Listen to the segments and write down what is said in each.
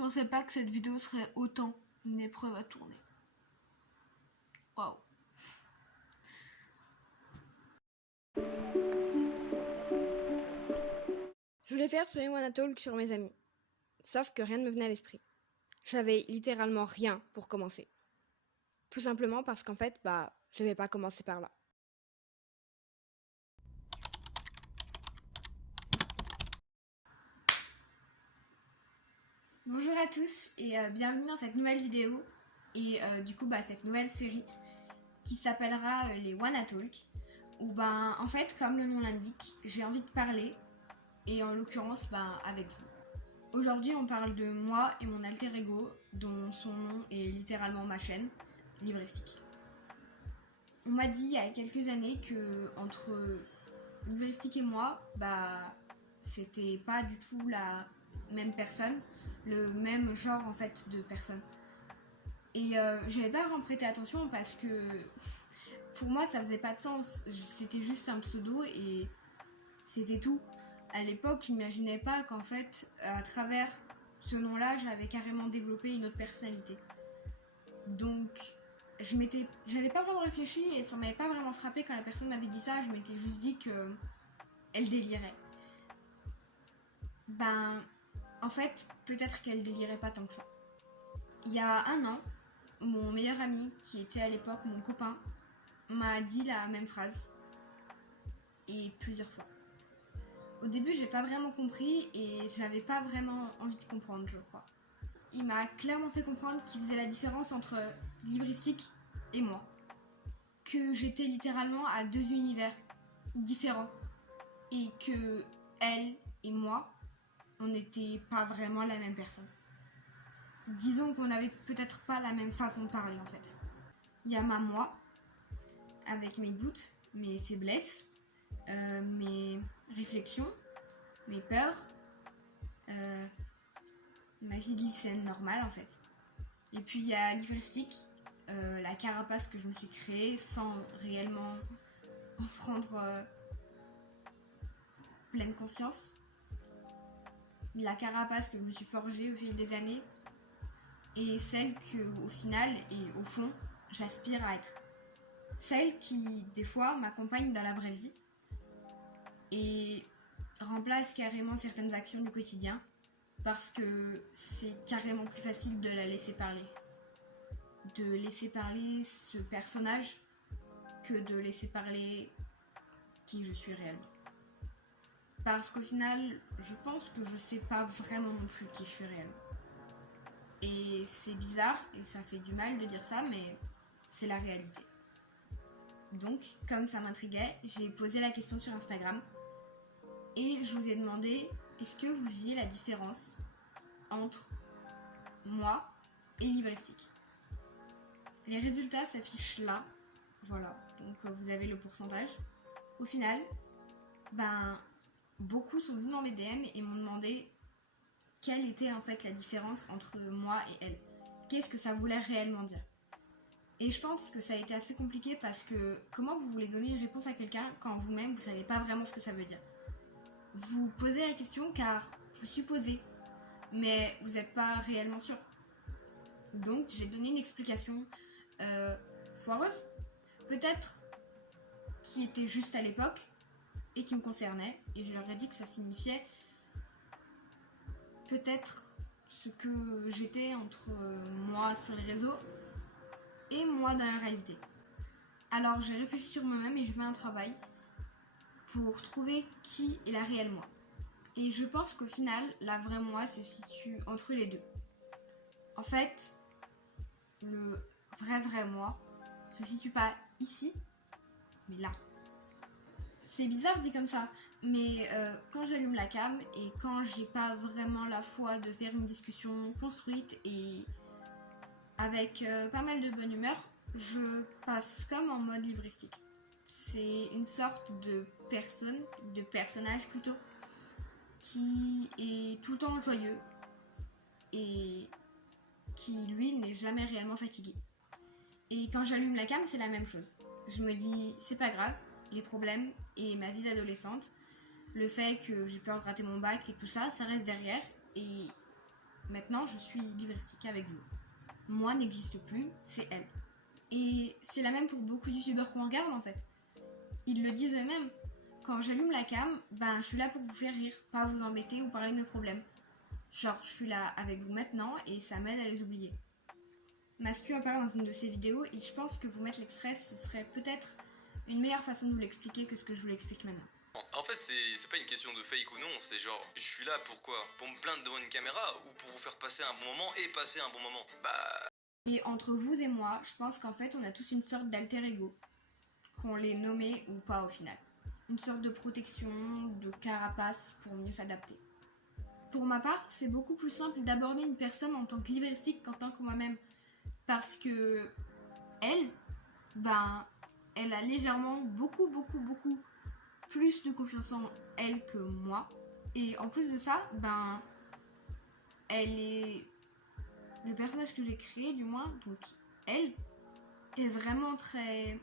pensais pas que cette vidéo serait autant une épreuve à tourner. Waouh. Je voulais faire ce Wanna Talk sur mes amis. Sauf que rien ne me venait à l'esprit. J'avais littéralement rien pour commencer. Tout simplement parce qu'en fait, je vais pas commencer par là. Bonjour à tous et bienvenue dans cette nouvelle vidéo et cette nouvelle série qui s'appellera les Wanna Talk où en fait comme le nom l'indique, j'ai envie de parler et en l'occurrence avec vous. Aujourd'hui on parle de moi et mon alter ego dont son nom est littéralement ma chaîne, Livrestique. On m'a dit il y a quelques années que entre Livrestique et moi, c'était pas du tout la même personne, le même genre en fait de personne. Et j'avais pas vraiment prêté attention parce que pour moi ça faisait pas de sens, c'était juste un pseudo et c'était tout. À l'époque j'imaginais pas qu'en fait à travers ce nom-là j'avais carrément développé une autre personnalité. Donc j'avais pas vraiment réfléchi et ça m'avait pas vraiment frappé quand la personne m'avait dit ça, je m'étais juste dit que elle délirait. En fait, peut-être qu'elle délirait pas tant que ça. Il y a un an, mon meilleur ami, qui était à l'époque mon copain, m'a dit la même phrase. Et plusieurs fois. Au début, j'ai pas vraiment compris et j'avais pas vraiment envie de comprendre, je crois. Il m'a clairement fait comprendre qu'il faisait la différence entre Livrestique et moi. Que j'étais littéralement à deux univers différents. Et que elle et moi, on n'était pas vraiment la même personne. Disons qu'on n'avait peut-être pas la même façon de parler en fait. Il y a ma moi, avec mes doutes, mes faiblesses, mes réflexions, mes peurs, ma vie de lycéenne normale en fait. Et puis il y a Livrestique, la carapace que je me suis créée sans réellement en prendre pleine conscience. La carapace que je me suis forgée au fil des années et celle que au final et au fond j'aspire à être. Celle qui des fois m'accompagne dans la vraie vie et remplace carrément certaines actions du quotidien parce que c'est carrément plus facile de la laisser parler. De laisser parler ce personnage que de laisser parler qui je suis réellement. Parce qu'au final, je pense que je sais pas vraiment non plus qui je suis réellement. Et c'est bizarre et ça fait du mal de dire ça, mais c'est la réalité. Donc, comme ça m'intriguait, j'ai posé la question sur Instagram et je vous ai demandé est-ce que vous faisiez la différence entre moi et Livrestique. Les résultats s'affichent là, voilà, donc vous avez le pourcentage. Au final, beaucoup sont venus dans mes DM et m'ont demandé quelle était en fait la différence entre moi et elle. Qu'est-ce que ça voulait réellement dire? Et je pense que ça a été assez compliqué parce que comment vous voulez donner une réponse à quelqu'un quand vous-même vous savez pas vraiment ce que ça veut dire? Vous posez la question car vous supposez, mais vous n'êtes pas réellement sûr. Donc j'ai donné une explication foireuse, peut-être qui était juste à l'époque et qui me concernait, et je leur ai dit que ça signifiait peut-être ce que j'étais entre moi sur les réseaux et moi dans la réalité. Alors j'ai réfléchi sur moi-même et j'ai fait un travail pour trouver qui est la réelle moi. Et je pense qu'au final, la vraie moi se situe entre les deux. En fait, le vrai moi se situe pas ici, mais là. C'est bizarre dit comme ça, mais quand j'allume la cam et quand j'ai pas vraiment la foi de faire une discussion construite et avec pas mal de bonne humeur, je passe comme en mode livrestique. C'est une sorte de personnage plutôt, qui est tout le temps joyeux et qui lui n'est jamais réellement fatigué. Et quand j'allume la cam, c'est la même chose. Je me dis c'est pas grave, les problèmes et ma vie d'adolescente, le fait que j'ai peur de rater mon bac et tout ça, ça reste derrière et maintenant je suis livrestique avec vous. Moi n'existe plus, c'est elle. Et c'est la même pour beaucoup de youtubeurs qu'on regarde en fait. Ils le disent eux-mêmes. Quand j'allume la cam, je suis là pour vous faire rire, pas vous embêter ou parler de mes problèmes. Genre, je suis là avec vous maintenant et ça m'aide à les oublier. Mascu en parle dans une de ses vidéos et je pense que vous mettre l'extrait, ce serait peut-être une meilleure façon de vous l'expliquer que ce que je vous l'explique maintenant. En fait, c'est pas une question de fake ou non, c'est genre, je suis là pour quoi? Pour me plaindre devant une caméra ou pour vous faire passer un bon moment et passer un bon moment? Et entre vous et moi, je pense qu'en fait, on a tous une sorte d'alter ego, qu'on l'ait nommé ou pas au final. Une sorte de protection, de carapace pour mieux s'adapter. Pour ma part, c'est beaucoup plus simple d'aborder une personne en tant que livrestique qu'en tant que moi-même. Parce que elle a légèrement beaucoup plus de confiance en elle que moi. Et en plus de ça, elle est le personnage que j'ai créé, du moins, donc elle est vraiment très,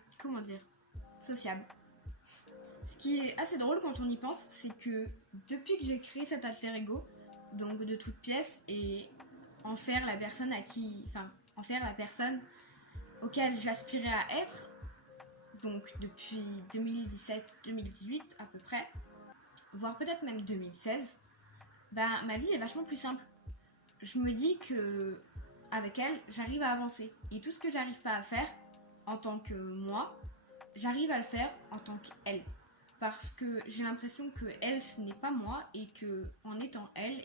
sociable. Ce qui est assez drôle quand on y pense, c'est que depuis que j'ai créé cet alter ego, donc de toutes pièces, et en faire la personne auquel j'aspirais à être, donc depuis 2017-2018 à peu près, voire peut-être même 2016, ma vie est vachement plus simple. Je me dis que avec elle, j'arrive à avancer. Et tout ce que j'arrive pas à faire en tant que moi, j'arrive à le faire en tant qu'elle. Parce que j'ai l'impression que elle, ce n'est pas moi, et que en étant elle,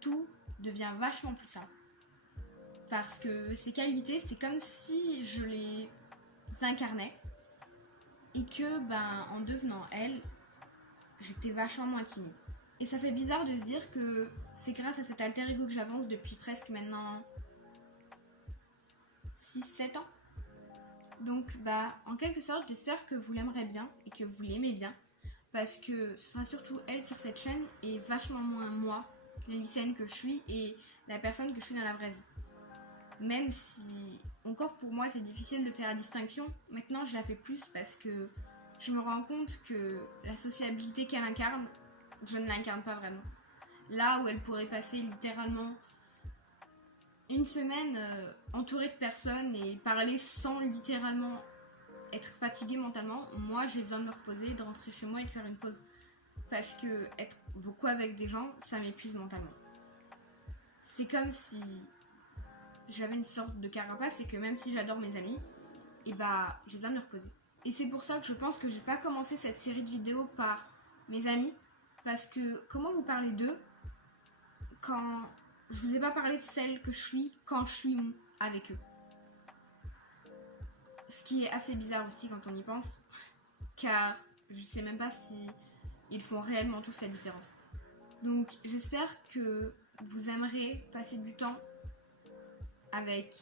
tout devient vachement plus simple. Parce que ses qualités, c'est comme si je les incarnais. Et que, en devenant elle, j'étais vachement moins timide. Et ça fait bizarre de se dire que c'est grâce à cet alter ego que j'avance depuis presque maintenant 6-7 ans. Donc, en quelque sorte, j'espère que vous l'aimerez bien et que vous l'aimez bien. Parce que ce sera surtout elle sur cette chaîne et vachement moins moi, la lycéenne que je suis et la personne que je suis dans la vraie vie. Même si, encore pour moi, c'est difficile de faire la distinction, maintenant je la fais plus parce que je me rends compte que la sociabilité qu'elle incarne, je ne l'incarne pas vraiment. Là où elle pourrait passer littéralement une semaine entourée de personnes et parler sans littéralement être fatiguée mentalement, moi j'ai besoin de me reposer, de rentrer chez moi et de faire une pause. Parce que être beaucoup avec des gens, ça m'épuise mentalement. C'est comme si j'avais une sorte de carapace et que même si j'adore mes amis, j'ai besoin de me reposer. Et c'est pour ça que je pense que j'ai pas commencé cette série de vidéos par mes amis. Parce que comment vous parlez d'eux quand je vous ai pas parlé de celle que je suis quand je suis avec eux. Ce qui est assez bizarre aussi quand on y pense, car je sais même pas si ils font réellement tous la différence. Donc j'espère que vous aimerez passer du temps avec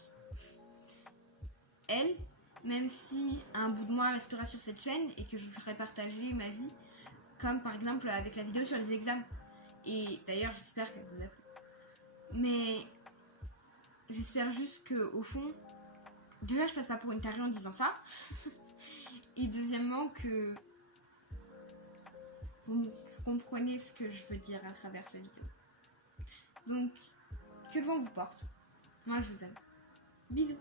elle, même si un bout de moi restera sur cette chaîne et que je vous ferai partager ma vie, comme par exemple avec la vidéo sur les examens. Et d'ailleurs j'espère qu'elle vous a plu. Mais j'espère juste que au fond, déjà je passe pas pour une tarée en disant ça, et deuxièmement que vous comprenez ce que je veux dire à travers cette vidéo. Donc que le vent vous porte. Moi je vous aime. Bisous.